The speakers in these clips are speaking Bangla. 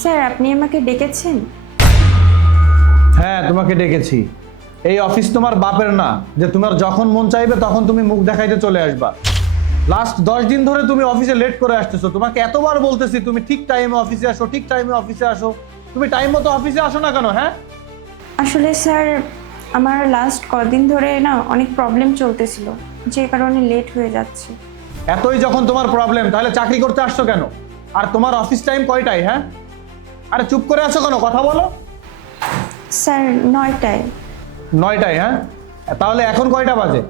স্যার আপনি আমাকে ডেকেছেন? হ্যাঁ, তোমাকে ডেকেছি। এই অফিস তোমার বাপের না যে তোমার যখন মন চাইবে তখন তুমি মুখ দেখাইতে চলে আসবা। লাস্ট 10 দিন ধরে তুমি অফিসে লেট করে আসতেছো। তোমাকে এতবার বলতেছি তুমি ঠিক টাইমে অফিসে আসো, ঠিক টাইমে অফিসে আসো। তুমি টাইম মতো অফিসে আসো না কেন? হ্যাঁ, আসলে স্যার আমার লাস্ট কদিন ধরে না অনেক প্রবলেম চলতেছিল, যে কারণে লেট হয়ে যাচ্ছে। এতই যখন তোমার প্রবলেম তাহলে চাকরি করতে আসছো কেন? আর তোমার অফিস টাইম কয়টায়? হ্যাঁ, আরে চুপ করে আছো কেন? কথা বলো। স্যার 9টায়। 9টায়? হ্যাঁ, তাহলে এখন কয়টা বাজে?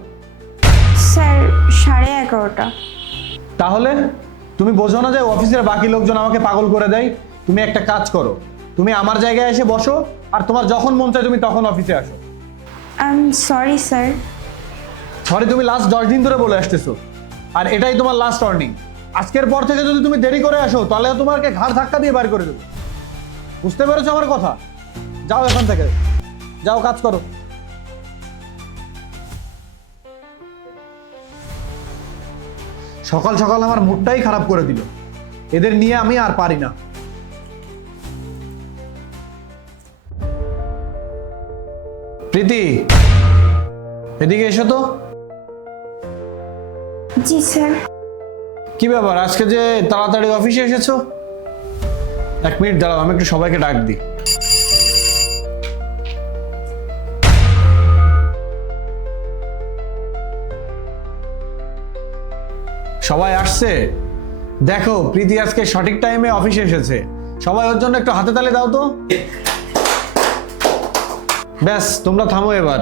স্যার 11:30। তাহলে তুমি বোঝো না যে অফিসের বাকি লোকজন আমাকে পাগল করে দেয়? তুমি একটা কাজ করো, তুমি আমার জায়গায় এসে বসো আর তোমার যখন মন চায় তুমি তখন অফিসে আসো। I am sorry sir. Sorry তুমি লাস্ট 10 দিন ধরে বলে আসতেছো, আর এটাই তোমার লাস্ট ওয়ার্নিং। আজকের পর থেকে যদি তুমি দেরি করে আসো তাহলে তোমাকে ঘাড় ধাক্কা দিয়ে বার করে দেবো। বুঝতে পেরেছো আমার কথা? যাও এখান থেকে, যাও কাজ করো। সকাল সকাল আমার মুডটাই খারাপ করে দিল। এদের নিয়ে আমি আর পারি না। প্রীতি, এদিকে এসো তো। জি স্যার। কি ব্যাপার আজকে যে তাড়াতাড়ি অফিসে এসেছো? 1 মিনিট দাঁড়াও, আমি একটু সবাইকে ডাক দিই। সবাই আসছে? দেখো প্রীতি আজকে সঠিক টাইমে অফিসে এসেছে। সবাই ওর জন্য একটু হাতে তালি দাও তো। ব্যাস, তোমরা থামো এবার।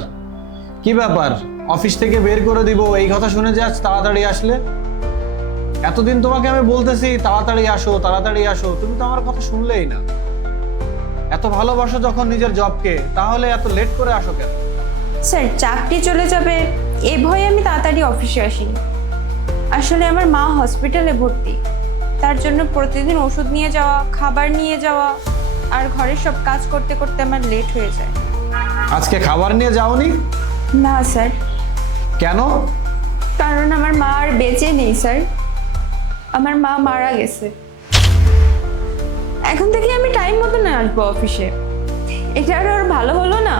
কি ব্যাপার, অফিস থেকে বের করে দিব এই কথা শুনে যে আজ তাড়াতাড়ি আসলে? এতদিন তোমাকে আমি বলতেছি তাড়াতাড়ি আসো, তাড়াতাড়ি আসো, তুমি তো আমার কথা শুনলেই না। এত ভালোবাসো যখন নিজের জবকে, তাহলে এত লেট করে আসো কেন? স্যার চাকরি চলে যাবে এই ভয়ে আমি তাড়াতাড়ি অফিসে আসিনি। আসলে আমার মা হসপিটালে ভর্তি, তার জন্য প্রতিদিন ওষুধ নিয়ে যাওয়া, খাবার নিয়ে যাওয়া আর ঘরের সব কাজ করতে করতে আমার লেট হয়ে যায়। আজকে খাবার নিয়ে যাওনি? না স্যার। কেন? কারণ আমার মা আর বেঁচে নেই স্যার, আমার মা মারা গেছে। এখন থেকে আমি টাইম মতো না আসবো অফিসে, এটা আর ভালো হলো না?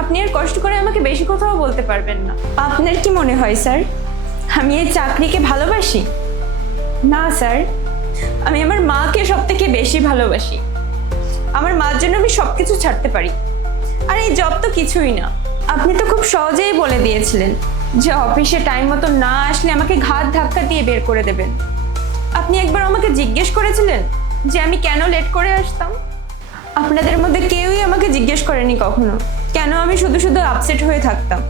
আপনি আর কষ্ট করে আমাকে বেশি কথাও বলতে পারবেন না। আপনার কি মনে হয় স্যার আমি এই চাকরিকে ভালোবাসি? না স্যার, আমি আমার মাকে সব থেকে বেশি ভালোবাসি। আমার মার জন্য আমি সবকিছু ছাড়তে পারি, আর এই জব তো কিছুই না। আপনি তো খুব সহজেই বলে দিয়েছিলেন যে অফিসে টাইম মতো না আসলে আমাকে ঘাট ধাক্কা দিয়ে বের করে দেবেন। আপনি একবার আমাকে জিজ্ঞেস করেছিলেন যে আমি কেন লেট করে আসতাম? আপনাদের মধ্যে কেউই আমাকে জিজ্ঞেস করেনি কখনো কেন আমি শুধু শুধু আপসেট হয়ে থাকতাম।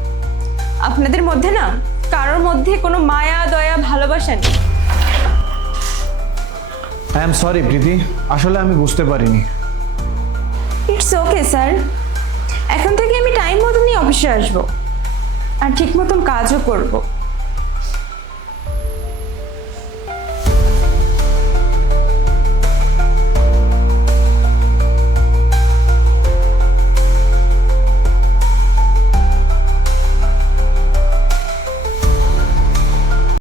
আপনাদের মধ্যে না কারোর মধ্যে কোনো মায়া দয়া ভালোবাসা নেই। আই এম সরি প্রীতি, আসলে আমি বুঝতে পারিনি। ইটস ওকে স্যার, এখন থেকে আমি টাইম মতনই অফিসে আসবো আর ঠিক মতন কাজও করবো।